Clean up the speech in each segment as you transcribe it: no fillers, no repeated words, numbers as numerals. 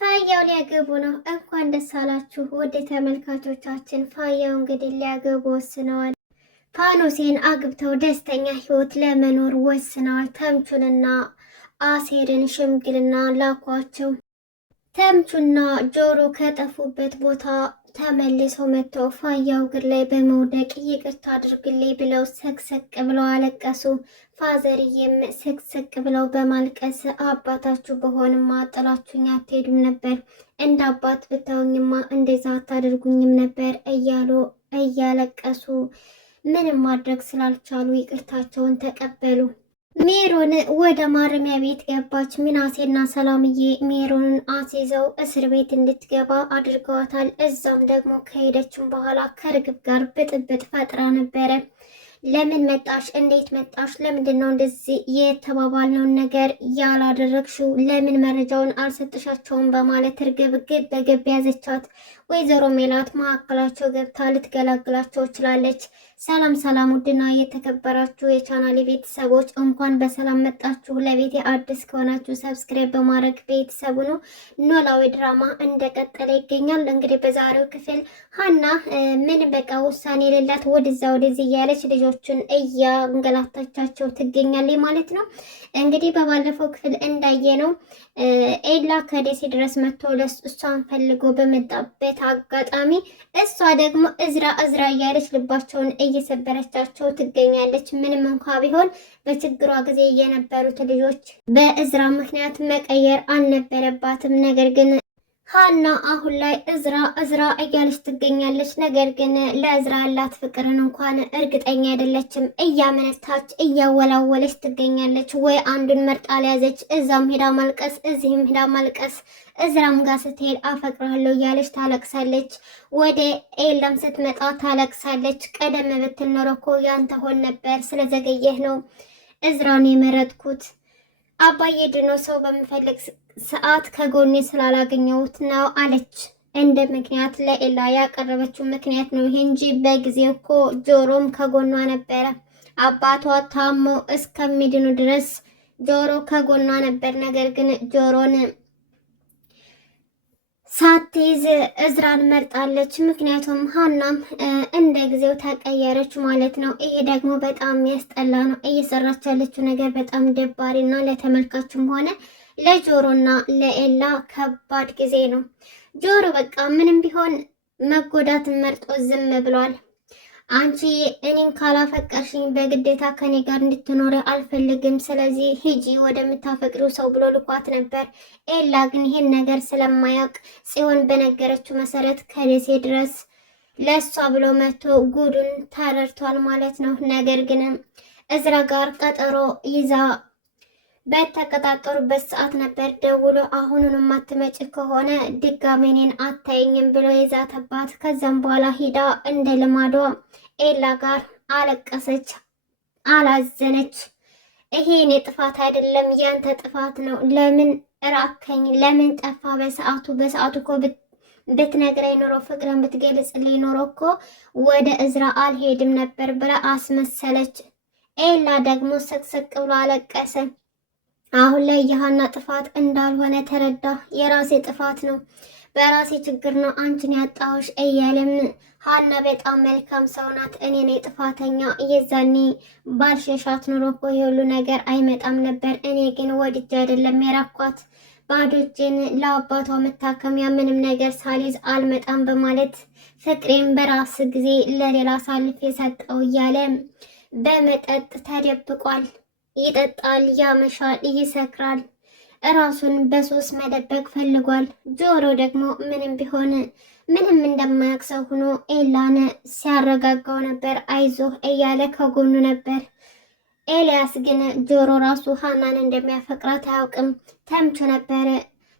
ፋያው ሊያገቡ ነው። እንኳን ደስ አላችሁ ውድ ተመልካቾቻችን። ፋያው እንግዲህ ሊያገቡ ወስነዋል። ፋኖሴን አግብተው ደስተኛ ህይወት ለመኖር ወስነዋል። ተምቹንና አሴርን ሽምግልና ላኳቸው። ተምቹና ጆሮ ከጠፉበት ቦታ ተመልሰው መጥተው ፋያው እግር ላይ በመውደቅ ይቅርታ አድርግልኝ ብለው ሰቅሰቅ ብለው አለቀሱ። ፋዘርዬም ሰቅሰቅ ብለው በማልቀስ አባታችሁ በሆንማ ጥላችሁኝ አትሄዱም ነበር፣ እንደ አባት ብታዩኝማ እንደዛ አታደርጉኝም ነበር እያሉ እያለቀሱ ምንም ማድረግ ስላልቻሉ ይቅርታቸውን ተቀበሉ። ሜሮን ወደ ማረሚያ ቤት ገባች። ሚናሴና ሰላምዬ ሜሮንን አስይዘው እስር ቤት እንድትገባ አድርገዋታል። እዛም ደግሞ ከሄደችም በኋላ ከርግብ ጋር ብጥብጥ ፈጥራ ነበረ። ለምን መጣሽ? እንዴት መጣሽ? ለምንድን ነው እንደዚህ የተባባልነውን ነገር ያላደረግሽው? ለምን መረጃውን አልሰጥሻቸውም? በማለት እርግብ ግብ በግብ ያዘቻት። ወይዘሮ ሜላት መካከላቸው ገብታ ልትገላግላቸው ችላለች። ሰላም ሰላም! ውድና የተከበራችሁ የቻናሌ ቤተሰቦች እንኳን በሰላም መጣችሁ። ለቤቴ አዲስ ከሆናችሁ ሰብስክራይብ በማድረግ ቤተሰቡ ነው። ኖላዊ ድራማ እንደቀጠለ ይገኛል። እንግዲህ በዛሬው ክፍል ሀና ምን በቃ ውሳኔ የሌላት ወደዛ ወደዚህ እያለች ልጆችን እያንገላታቻቸው ትገኛለች ማለት ነው። እንግዲህ በባለፈው ክፍል እንዳየነው ኤላ ከደሴ ድረስ መጥቶ እሷን ፈልጎ በመጣበት አጋጣሚ እሷ ደግሞ እዝራ እያለች ልባቸውን እየሰበረቻቸው ትገኛለች። ምንም እንኳ ቢሆን በችግሯ ጊዜ የነበሩት ልጆች በእዝራ ምክንያት መቀየር አልነበረባትም። ነገር ግን ሀና አሁን ላይ እዝራ እያለች ትገኛለች። ነገር ግን ለእዝራ ያላት ፍቅርን እንኳን እርግጠኛ አይደለችም። እያመነታች እያወላወለች ትገኛለች። ወይ አንዱን መርጣ ለያዘች፣ እዛም ሄዳ ማልቀስ፣ እዚህም ሄዳ ማልቀስ። እዝራም ጋር ስትሄድ አፈቅራለሁ እያለች ታለቅሳለች። ወደ ኤላም ስትመጣ ታለቅሳለች። ቀደም ብትል ኖሮ እኮ ያንተ ሆን ነበር፣ ስለዘገየህ ነው እዝራን የመረጥኩት። አባዬ ድኖ ሰው በምፈልግ ሰዓት ከጎኔ ስላላገኘሁት ነው አለች። እንደ ምክንያት ለኤላ ያቀረበችው ምክንያት ነው ይሄ እንጂ በጊዜው እኮ ጆሮም ከጎኗ ነበረ። አባቷ ታሞ እስከሚድኑ ድረስ ጆሮ ከጎኗ ነበር። ነገር ግን ጆሮን ሳትይዝ እዝራን መርጣለች። ምክንያቱም ሀናም እንደ ጊዜው ተቀየረች ማለት ነው። ይሄ ደግሞ በጣም ያስጠላ ነው። እየሰራች ያለችው ነገር በጣም ደባሪና ለተመልካችም ሆነ ለጆሮና ለኤላ ከባድ ጊዜ ነው። ጆሮ በቃ ምንም ቢሆን መጎዳትን መርጦ ዝም ብሏል። አንቺ እኔን ካላፈቀርሽኝ በግዴታ ከኔ ጋር እንድትኖር አልፈልግም፣ ስለዚህ ሂጂ ወደምታፈቅሪው ሰው ብሎ ልኳት ነበር። ኤላ ግን ይህን ነገር ስለማያውቅ ጽዮን በነገረችው መሰረት ከደሴ ድረስ ለእሷ ብሎ መጥቶ ጉዱን ተረድቷል ማለት ነው። ነገር ግን እዝራ ጋር ቀጠሮ ይዛ በተቀጣጠሩበት ሰዓት ነበር ደውሎ አሁኑን የማትመጭ ከሆነ ድጋሜ እኔን አታይኝም ብሎ የዛተባት። ከዛም በኋላ ሂዳ እንደ ልማዷ ኤላ ጋር አለቀሰች፣ አላዘነች። ይሄ እኔ ጥፋት አይደለም ያንተ ጥፋት ነው፣ ለምን ራከኝ፣ ለምን ጠፋ? በሰዓቱ እኮ ብትነግረኝ ኖሮ ፍቅርን ብትገልጽልኝ ኖሮ እኮ ወደ እዝራ አልሄድም ነበር ብላ አስመሰለች። ኤላ ደግሞ ስቅስቅ ብሎ አለቀሰ። አሁን ላይ የሀና ጥፋት እንዳልሆነ ተረዳ። የራሴ ጥፋት ነው፣ በራሴ ችግር ነው አንቺን ያጣሁሽ እያለም ሀና በጣም መልካም ሰው ናት፣ እኔ ነኝ ጥፋተኛ፣ የዛኔ ባልሸሻት ኑሮ እኮ የሁሉ ነገር አይመጣም ነበር። እኔ ግን ወድጄ አይደለም የራኳት፣ ባዶ እጄን ለአባቷ መታከሚያ ምንም ነገር ሳልይዝ አልመጣም በማለት ፍቅሬን በራስ ጊዜ ለሌላ አሳልፌ ሰጠው እያለ በመጠጥ ተደብቋል። ይጠጣል፣ ያመሻል፣ ይሰክራል። እራሱን በሱስ መደበቅ ፈልጓል። ጆሮ ደግሞ ምንም ቢሆን ምንም እንደማያውቅ ሰው ሆኖ ኤላን ሲያረጋጋው ነበር። አይዞህ እያለ ከጎኑ ነበር። ኤልያስ ግን ጆሮ ራሱ ሀናን እንደሚያፈቅራት አያውቅም። ተምቹ ነበረ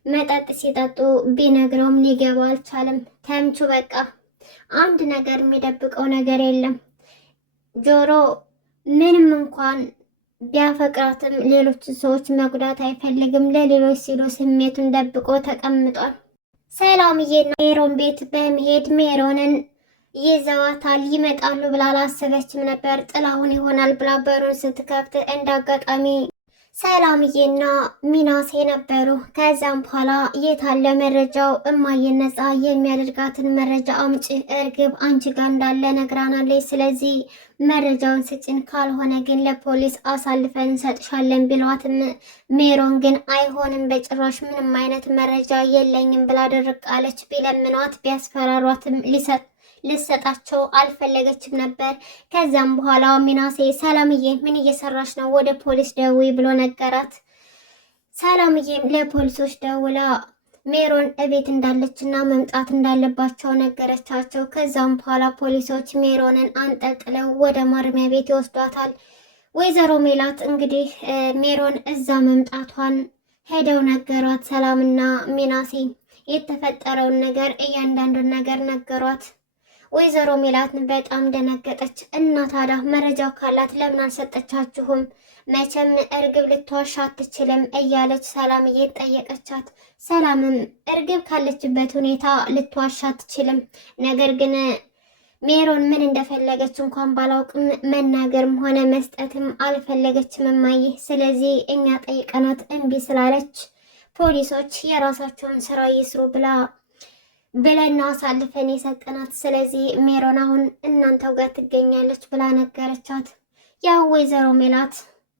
መጠጥ ሲጠጡ ቢነግረውም ሊገባው አልቻለም። ተምቹ በቃ አንድ ነገር የሚደብቀው ነገር የለም። ጆሮ ምንም እንኳን ቢያፈቅራትም ሌሎች ሰዎች መጉዳት አይፈልግም። ለሌሎች ሲሉ ስሜቱን ደብቆ ተቀምጧል። ሰላምዬና ሜሮን ቤት በመሄድ ሜሮንን ይዘዋታል። ይመጣሉ ብላ አላሰበችም ነበር። ጥላሁን ይሆናል ብላ በሩን ስትከፍት እንደ አጋጣሚ ሰላምዬና ሚናሴ ነበሩ። ከዛም በኋላ የታለ መረጃው? እማዬን ነፃ የሚያደርጋትን መረጃ አምጪ። እርግብ አንቺ ጋር እንዳለ ነግራናለች። ስለዚህ መረጃውን ስጭን፣ ካልሆነ ግን ለፖሊስ አሳልፈን እንሰጥሻለን ቢሏትም ሜሮን ግን አይሆንም፣ በጭራሽ ምንም አይነት መረጃ የለኝም ብላ ድርቅ አለች። ቢለምኗት ቢያስፈራሯትም ልሰጣቸው አልፈለገችም ነበር። ከዛም በኋላ ሚናሴ ሰላምዬ ምን እየሰራች ነው? ወደ ፖሊስ ደውይ ብሎ ነገራት። ሰላምዬም ለፖሊሶች ደውላ ሜሮን እቤት እንዳለችና መምጣት እንዳለባቸው ነገረቻቸው። ከዛም በኋላ ፖሊሶች ሜሮንን አንጠልጥለው ወደ ማረሚያ ቤት ይወስዷታል። ወይዘሮ ሜላት እንግዲህ ሜሮን እዛ መምጣቷን ሄደው ነገሯት። ሰላምና ሚናሴ የተፈጠረውን ነገር እያንዳንዱን ነገር ነገሯት። ወይዘሮ ሜላትን በጣም ደነገጠች። እና ታዲያ መረጃው ካላት ለምን አልሰጠቻችሁም? መቼም እርግብ ልትዋሻ አትችልም እያለች ሰላምዬ ጠየቀቻት። ሰላምም እርግብ ካለችበት ሁኔታ ልትዋሻ አትችልም፣ ነገር ግን ሜሮን ምን እንደፈለገች እንኳን ባላውቅም መናገርም ሆነ መስጠትም አልፈለገችም እማዬ። ስለዚህ እኛ ጠይቀናት እምቢ ስላለች ፖሊሶች የራሳቸውን ስራ ይስሩ ብለን አሳልፈን የሰጠናት። ስለዚህ ሜሮን አሁን እናንተው ጋር ትገኛለች ብላ ነገረቻት። ያው ወይዘሮ ሜላት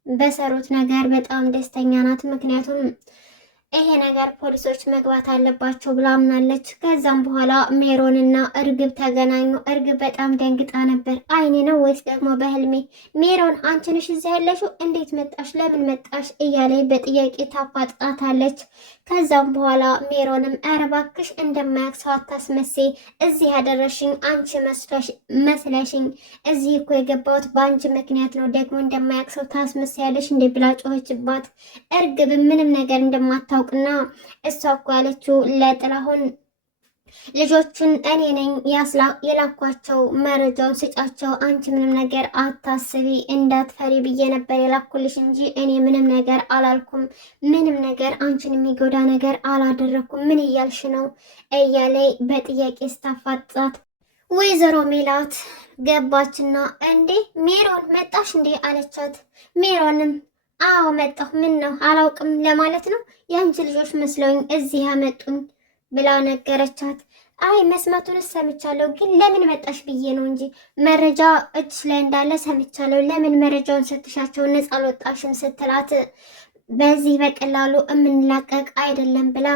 በሰሩት ነገር በጣም ደስተኛ ናት። ምክንያቱም ይሄ ነገር ፖሊሶች መግባት አለባቸው ብላ አምናለች። ከዛም በኋላ ሜሮንና እርግብ ተገናኙ። እርግብ በጣም ደንግጣ ነበር። አይኔ ነው ወይስ ደግሞ በህልሜ? ሜሮን አንቺ ነሽ እዚህ ያለሽው? እንዴት መጣሽ? ለምን መጣሽ? እያለች በጥያቄ ታፋጥጣታለች። ከዛም በኋላ ሜሮንም ኧረ እባክሽ እንደማያውቅ ሰው አታስመስይ፣ እዚህ ያደረሽኝ አንቺ መስለሽኝ፣ እዚህ እኮ የገባሁት በአንቺ ምክንያት ነው፣ ደግሞ እንደማያውቅ ሰው ታስመስያለሽ እንዴ ብላ ጮኸችባት። እርግብ ምንም ነገር እንደማታውቅና እሷ እኮ ያለችው ለጥላሁን ልጆቹን እኔ ነኝ የላኳቸው፣ መረጃውን ስጫቸው፣ አንቺ ምንም ነገር አታስቢ እንዳትፈሪ ብዬ ነበር የላኩልሽ እንጂ እኔ ምንም ነገር አላልኩም፣ ምንም ነገር አንቺን የሚጎዳ ነገር አላደረኩም፣ ምን እያልሽ ነው እያለ በጥያቄ ስታፋጣት ወይዘሮ ሜላት ገባችና እንዴ ሜሮን መጣሽ እንዴ አለቻት። ሜሮንም አዎ መጣሁ፣ ምን ነው አላውቅም ለማለት ነው? የአንቺ ልጆች መስለውኝ እዚህ ያመጡኝ ብላ ነገረቻት። አይ መስማቱንስ ሰምቻለሁ፣ ግን ለምን መጣሽ ብዬ ነው እንጂ መረጃ እጅ ላይ እንዳለ ሰምቻለሁ። ለምን መረጃውን ሰጥሻቸው ነፃ አልወጣሽም ስትላት በዚህ በቀላሉ የምንላቀቅ አይደለም ብላ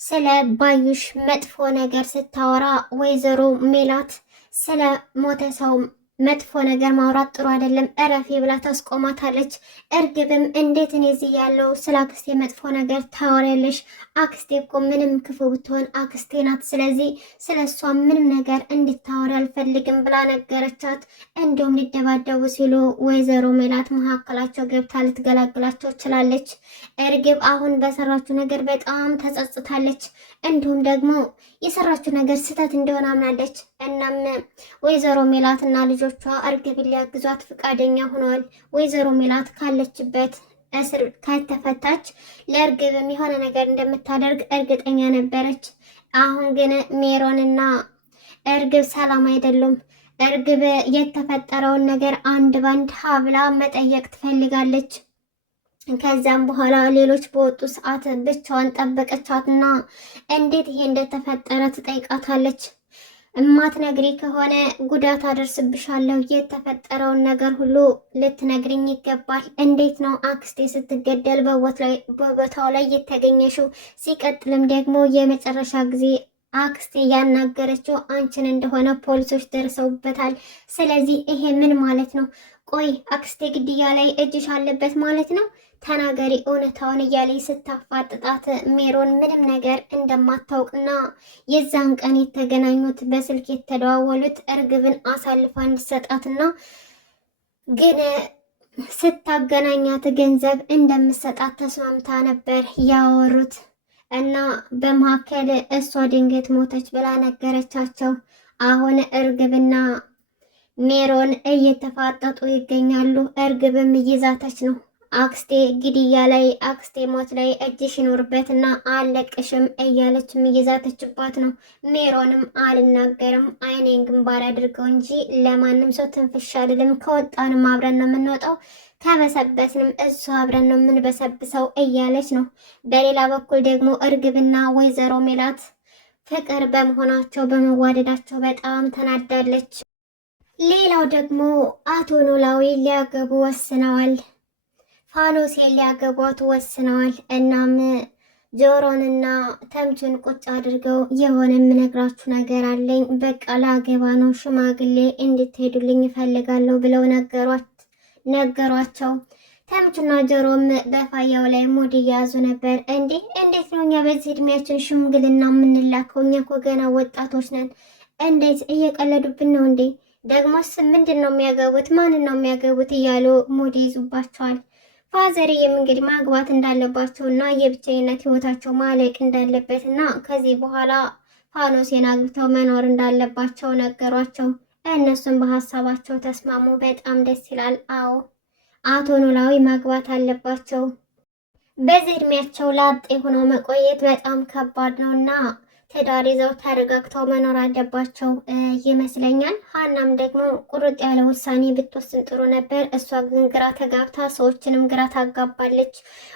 ስለ ባዩሽ መጥፎ ነገር ስታወራ ወይዘሮ ሜላት ስለ ሞተ ሰው መጥፎ ነገር ማውራት ጥሩ አይደለም እረፊ ብላ ታስቆማታለች። እርግብም እንዴት እኔ እዚህ ያለው ስለ አክስቴ መጥፎ ነገር ታወሪያለሽ? አክስቴ እኮ ምንም ክፉ ብትሆን አክስቴ ናት። ስለዚህ ስለ እሷ ምንም ነገር እንድታወሪ አልፈልግም ብላ ነገረቻት። እንዲሁም ሊደባደቡ ሲሉ ወይዘሮ ሜላት መካከላቸው ገብታ ልትገላግላቸው ችላለች። እርግብ አሁን በሰራችው ነገር በጣም ተጸጽታለች። እንዲሁም ደግሞ የሰራችው ነገር ስህተት እንደሆነ አምናለች። እናም ወይዘሮ ሜላትና ልጆቿ እርግብን ሊያግዟት ፈቃደኛ ሆነዋል። ወይዘሮ ሜላት ካለችበት እስር ካልተፈታች ለእርግብም የሆነ ነገር እንደምታደርግ እርግጠኛ ነበረች። አሁን ግን ሜሮንና እርግብ ሰላም አይደሉም። እርግብ የተፈጠረውን ነገር አንድ ባንድ ሀብላ መጠየቅ ትፈልጋለች። ከዛም በኋላ ሌሎች በወጡ ሰዓት ብቻዋን ጠበቀቻትና እንዴት ይሄ እንደተፈጠረ ትጠይቃታለች። እማትነግሪ ከሆነ ጉዳት አደርስብሻለሁ፣ የተፈጠረውን ነገር ሁሉ ልትነግሪኝ ይገባል። እንዴት ነው አክስቴ ስትገደል በቦታው ላይ የተገኘሽው? ሲቀጥልም ደግሞ የመጨረሻ ጊዜ አክስቴ ያናገረችው አንቺን እንደሆነ ፖሊሶች ደርሰውበታል። ስለዚህ ይሄ ምን ማለት ነው? ቆይ አክስቴ ግድያ ላይ እጅሽ አለበት ማለት ነው? ተናገሪ እውነታውን እያለ ስታፋጥጣት ሜሮን ምንም ነገር እንደማታውቅና የዛን ቀን የተገናኙት በስልክ የተደዋወሉት እርግብን አሳልፋ እንድትሰጣትና ግን ስታገናኛት ገንዘብ እንደምትሰጣት ተስማምታ ነበር ያወሩት እና በመካከል እሷ ድንገት ሞተች ብላ ነገረቻቸው። አሁን እርግብና ሜሮን እየተፋጠጡ ይገኛሉ። እርግብም እየዛተች ነው። አክስቴ ግድያ ላይ አክስቴ ሞት ላይ እጅሽ ይኖርበትና አለቅሽም እያለችም እየዛተችባት ነው። ሜሮንም አልናገርም አይኔን ግንባር አድርገው እንጂ ለማንም ሰው ትንፍሽ አልልም፣ ከወጣንም አብረን ነው የምንወጣው፣ ከበሰበስንም እሱ አብረን ነው የምንበሰብሰው እያለች ነው። በሌላ በኩል ደግሞ እርግብና ወይዘሮ ሜላት ፍቅር በመሆናቸው በመዋደዳቸው በጣም ተናዳለች። ሌላው ደግሞ አቶ ኖላዊ ሊያገቡ ወስነዋል። ፋኖሴን ሊያገቧት ወስነዋል። እናም ጆሮንና ተምቹን ቁጭ አድርገው የሆነ የምነግራችሁ ነገር አለኝ፣ በቃ ላገባ ነው፣ ሽማግሌ እንድትሄዱልኝ ይፈልጋለሁ ብለው ነገሯቸው። ተምቹና ጆሮም በፋያው ላይ ሙድ እየያዙ ነበር። እንዴት ነው እኛ በዚህ እድሜያችን ሽምግልና የምንላከው? እኛ እኮ ገና ወጣቶች ነን። እንዴት እየቀለዱብን ነው እንዴ? ደግሞስ ምንድን ነው የሚያገቡት? ማንን ነው የሚያገቡት? እያሉ ሙድ ይዙባቸዋል። ፋዘርዬም እንግዲህ ማግባት እንዳለባቸውና የብቸኝነት ህይወታቸው ማለቅ እንዳለበትና ከዚህ በኋላ ፋኖሴን አግብተው መኖር እንዳለባቸው ነገሯቸው። እነሱም በሀሳባቸው ተስማሙ። በጣም ደስ ይላል። አዎ አቶ ኖላዊ ማግባት አለባቸው። በዚህ እድሜያቸው ላጤ ሆነው መቆየት በጣም ከባድ ነውና ትዳር ይዘው ተረጋግተው መኖር አለባቸው ይመስለኛል። ሀናም ደግሞ ቁርጥ ያለ ውሳኔ ብትወስን ጥሩ ነበር። እሷ ግን ግራ ተጋብታ ሰዎችንም ግራ ታጋባለች።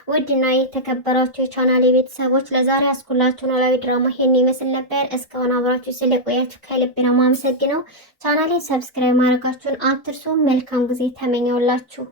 ውድና የተከበራችሁ የቻናል ቤተሰቦች ለዛሬ ያስኩላችሁ ኖላዊ ድራማ ይሄን ይመስል ነበር። እስካሁን አብራችሁ ስለቆያችሁ ከልብ ነው የማመሰግነው። ቻናሌን ሰብስክራይብ ማድረጋችሁን አትርሱ። መልካም ጊዜ ተመኘውላችሁ።